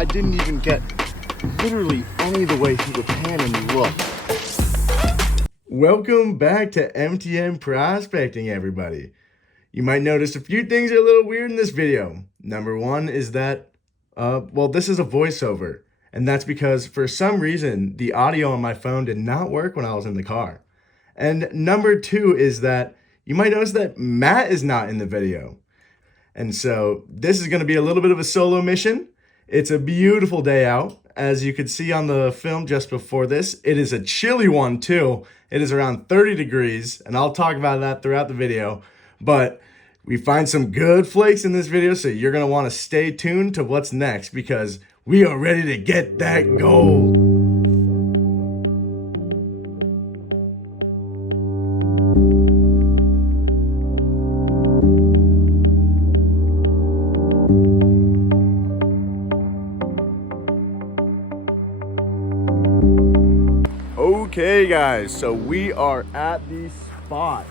I didn't even get literally any of the way through the pan, and look. Welcome back to MTM Prospecting, everybody. You might notice a few things are a little weird in this video. Number one is that, this is a voiceover. And that's because for some reason, the audio on my phone did not work when I was in the car. And number two is that you might notice that Matt is not in the video. And so this is going to be a little bit of a solo mission. It's a beautiful day out. As you could see on the film just before this, it is a chilly one too. It is around 30 degrees, and I'll talk about that throughout the video. But we find some good flakes in this video, so you're going to want to stay tuned to what's next because we are ready to get that gold. Okay guys, so we are at the spot.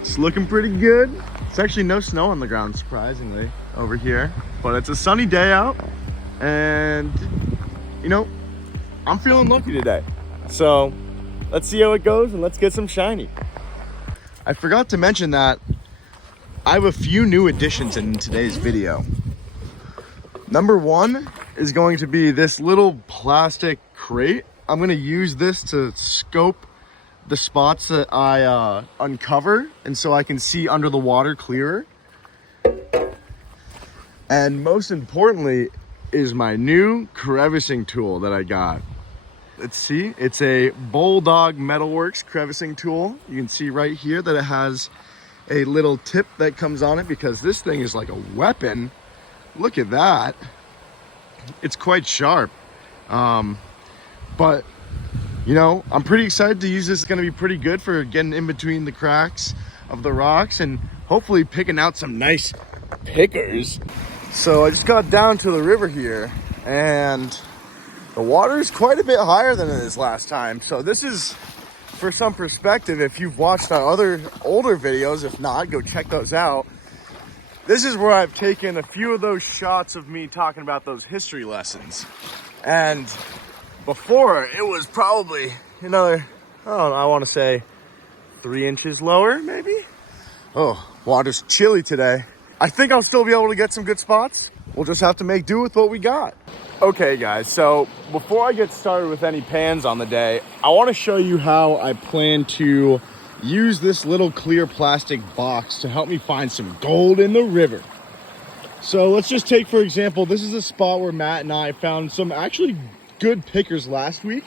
It's looking pretty good. It's actually no snow on the ground, surprisingly, over here. But it's a sunny day out, and you know, I'm feeling lucky today. So let's see how it goes and let's get some shiny. I forgot to mention that I have a few new additions in today's video. Number one is going to be this little plastic crate. I'm gonna use this to scope the spots that I uncover, and so I can see under the water clearer. And most importantly is my new crevicing tool that I got. Let's see, it's a Bulldog Metalworks crevicing tool. You can see right here that it has a little tip that comes on it because this thing is like a weapon. Look at that. It's quite sharp. But you know, I'm pretty excited to use this. It's going to be pretty good for getting in between the cracks of the rocks and hopefully picking out some nice pickers. So I just got down to the river here, and the water is quite a bit higher than it is last time. So this is, for some perspective, if you've watched our other older videos, if not, go check those out. This is where I've taken a few of those shots of me talking about those history lessons. And before, it was probably another, I want to say 3 inches lower, maybe? Oh, water's chilly today. I think I'll still be able to get some good spots. We'll just have to make do with what we got. Okay, guys, so before I get started with any pans on the day, I want to show you how I plan to use this little clear plastic box to help me find some gold in the river. So let's just take, for example, this is a spot where Matt and I found some actually good pickers last week,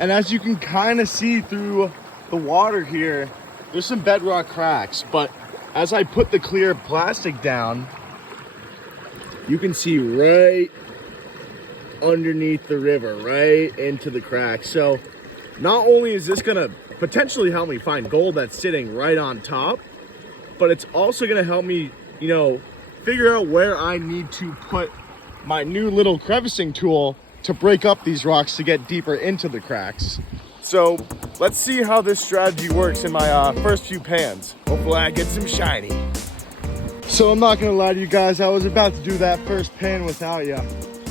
and as you can kind of see through the water here, there's some bedrock cracks, but as I put the clear plastic down, you can see right underneath the river, right into the cracks. So not only is this gonna potentially help me find gold that's sitting right on top, but it's also gonna help me, you know, figure out where I need to put my new little crevicing tool to break up these rocks to get deeper into the cracks. So let's see how this strategy works in my first few pans. Hopefully I get some shiny. So I'm not gonna lie to you guys, I was about to do that first pan without you.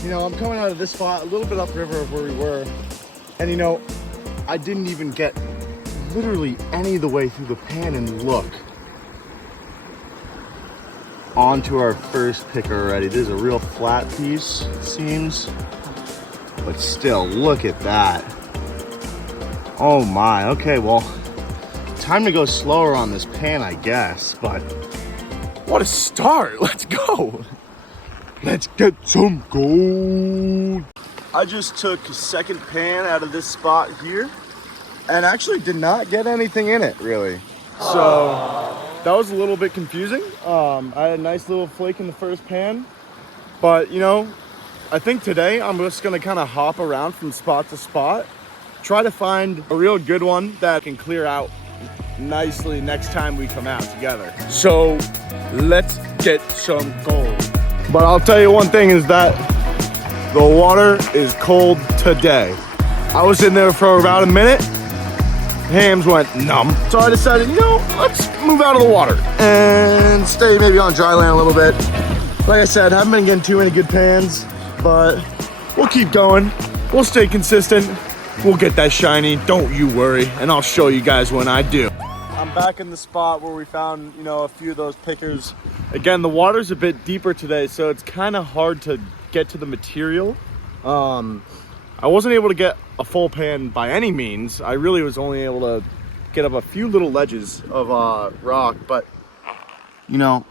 You know, I'm coming out of this spot a little bit upriver of where we were, and you know, I didn't even get literally any of the way through the pan, and look. Onto our first picker already. This is a real flat piece, it seems. But still, look at that. Oh my, okay, well, time to go slower on this pan, I guess, but what a start, let's go. Let's get some gold. I just took a second pan out of this spot here and actually did not get anything in it, really. So that was a little bit confusing. I had a nice little flake in the first pan, but you know, I think today I'm just gonna kind of hop around from spot to spot, try to find a real good one that can clear out nicely next time we come out together. So let's get some gold. But I'll tell you one thing is that the water is cold today. I was in there for about a minute, hands went numb. So I decided, you know, let's move out of the water and stay maybe on dry land a little bit. Like I said, haven't been getting too many good pans, but we'll keep going. We'll stay consistent. We'll get that shiny, don't you worry, and I'll show you guys when I do. I'm back in the spot where we found, a few of those pickers. Again, the water's a bit deeper today, so it's kind of hard to get to the material. I wasn't able to get a full pan by any means. I really was only able to get up a few little ledges of rock, but not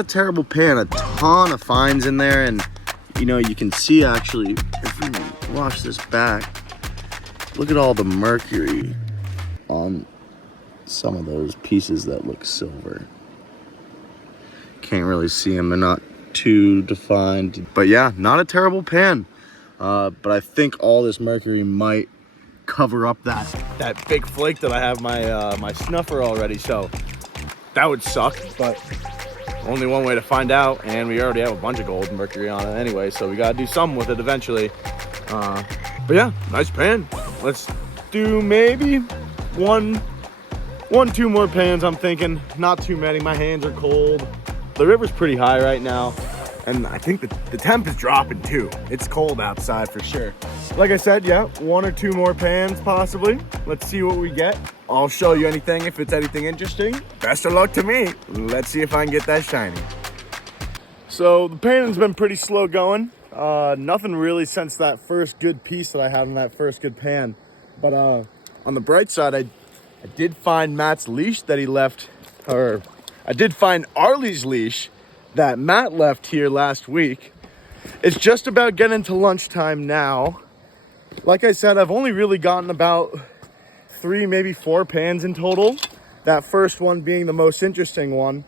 a terrible pan. A ton of fines in there, and you can see actually, if we wash this back, look at all the mercury on some of those pieces that look silver. Can't really see them, they're not too defined, but yeah, not a terrible pan. But I think all this mercury might cover up that big flake that I have my snuffer already, so that would suck, but only one way to find out, and we already have a bunch of gold mercury on it anyway, so we gotta do something with it eventually. But yeah, nice pan. Let's do maybe two more pans, I'm thinking. Not too many, my hands are cold. The river's pretty high right now, and I think the temp is dropping too. It's cold outside for sure. Like I said, yeah, 1 or 2 more pans possibly. Let's see what we get. I'll show you anything if it's anything interesting. Best of luck to me. Let's see if I can get that shiny. So the panning's been pretty slow going. Nothing really since that first good piece that I had in that first good pan. But on the bright side, I did find Matt's leash that he left, or I did find Arlie's leash that Matt left here last week. It's just about getting to lunchtime now. Like I said, I've only really gotten about 3, maybe 4 pans in total. That first one being the most interesting one.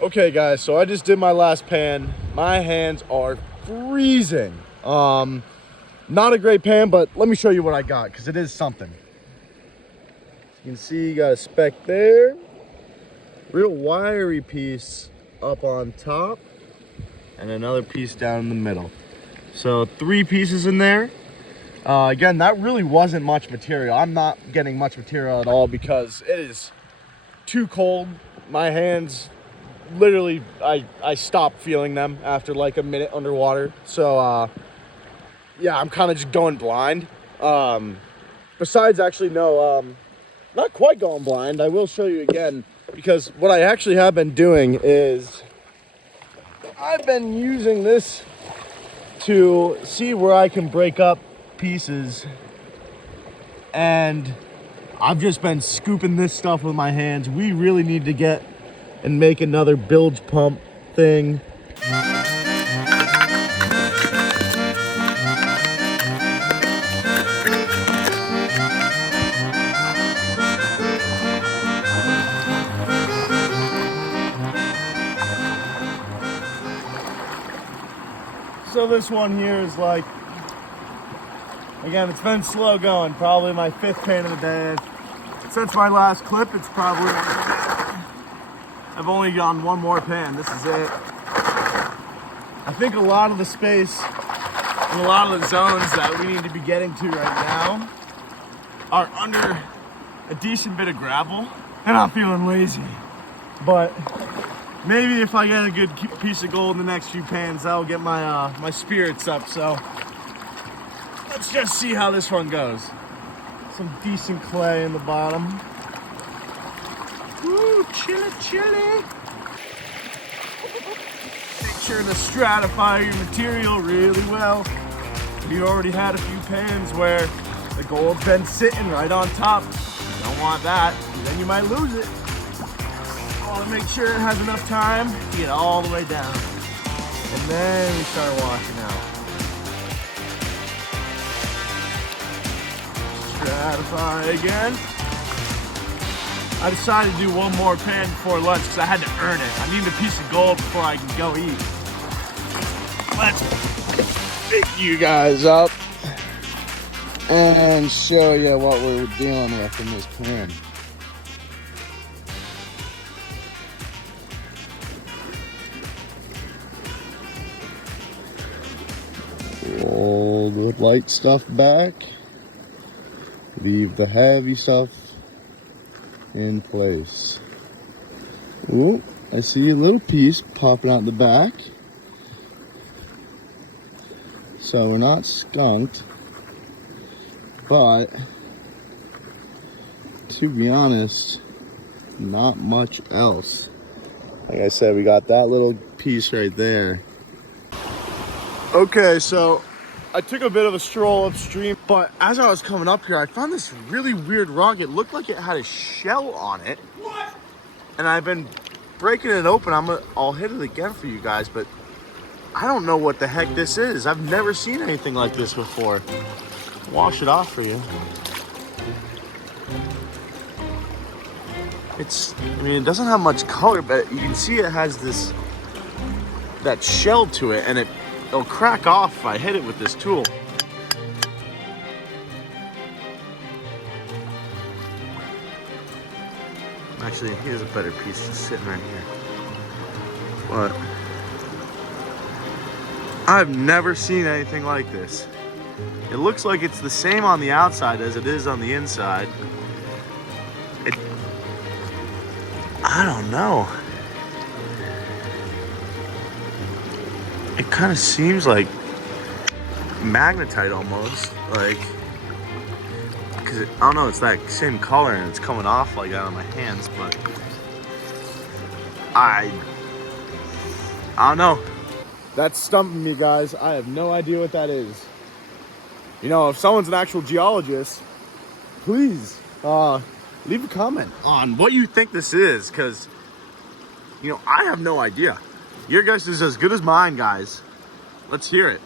Okay guys, so I just did my last pan. My hands are freezing. Not a great pan, but let me show you what I got, because it is something. You can see you got a speck there. Real wiry piece up on top, and another piece down in the middle. So 3 pieces in there. Again, that really wasn't much material. I'm not getting much material at all because it is too cold. My hands, literally, I stopped feeling them after like a minute underwater. So yeah, I'm kind of just going blind. Besides, actually, no, not quite going blind. I will show you again, because what I actually have been doing is I've been using this to see where I can break up pieces, and I've just been scooping this stuff with my hands. We really need to get and make another bilge pump thing. So this one here is like, again, it's been slow going, probably my 5th pan of the day. Since my last clip, it's probably, I've only gotten 1 more pan, this is it. I think a lot of the space and a lot of the zones that we need to be getting to right now are under a decent bit of gravel, and I'm feeling lazy. But maybe if I get a good piece of gold in the next few pans, that'll get my my spirits up. So let's just see how this one goes. Some decent clay in the bottom. Woo, chilly, chilly. Make sure to stratify your material really well. You already had a few pans where the gold's been sitting right on top. You don't want that, then you might lose it. I want to make sure it has enough time to get all the way down. And then we start washing out. Stratify again. I decided to do 1 more pan before lunch because I had to earn it. I need a piece of gold before I can go eat. Let's pick you guys up and show you what we're dealing with in this pan. Roll the light stuff back. Leave the heavy stuff in place. Ooh, I see a little piece popping out the back. So we're not skunked, but to be honest, not much else. Like I said, we got that little piece right there. Okay, so I took a bit of a stroll upstream, but as I was coming up here, I found this really weird rock. It looked like it had a shell on it. What? And I've been breaking it open. I'll hit it again for you guys, but I don't know what the heck this is. I've never seen anything like this before. Wash it off for you. I mean, it doesn't have much color, but you can see it has that shell to it, and it'll crack off if I hit it with this tool. Actually, here's a better piece just sitting right here. But I've never seen anything like this. It looks like it's the same on the outside as it is on the inside. I don't know. It kind of seems like magnetite almost, like, because I don't know, it's that same color and it's coming off like that on my hands, but I don't know. That's stumping me, guys. I have no idea what that is. You know, if someone's an actual geologist, please leave a comment on what you think this is, because, you know, I have no idea. Your guess is as good as mine, guys. Let's hear it.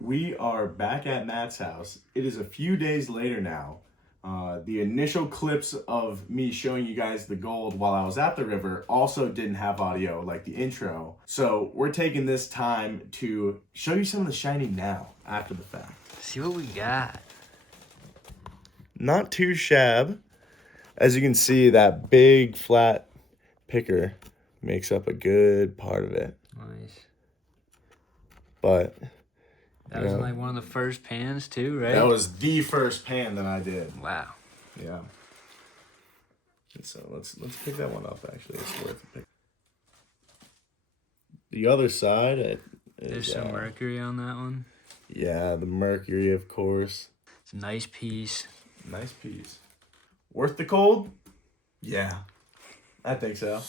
We are back at Matt's house. It is a few days later now. The initial clips of me showing you guys the gold while I was at the river also didn't have audio like the intro. So we're taking this time to show you some of the shining now after the fact. See what we got. Not too shab. As you can see, that big flat picker makes up a good part of it. Nice. But that was like one of the first pans too, right? That was the first pan that I did. Wow. Yeah. And so let's pick that one up. Actually, it's worth a pick. The other side, there's some mercury on that one. Yeah, the mercury, of course. It's a nice piece. Nice piece. Worth the cold? Yeah, I think so.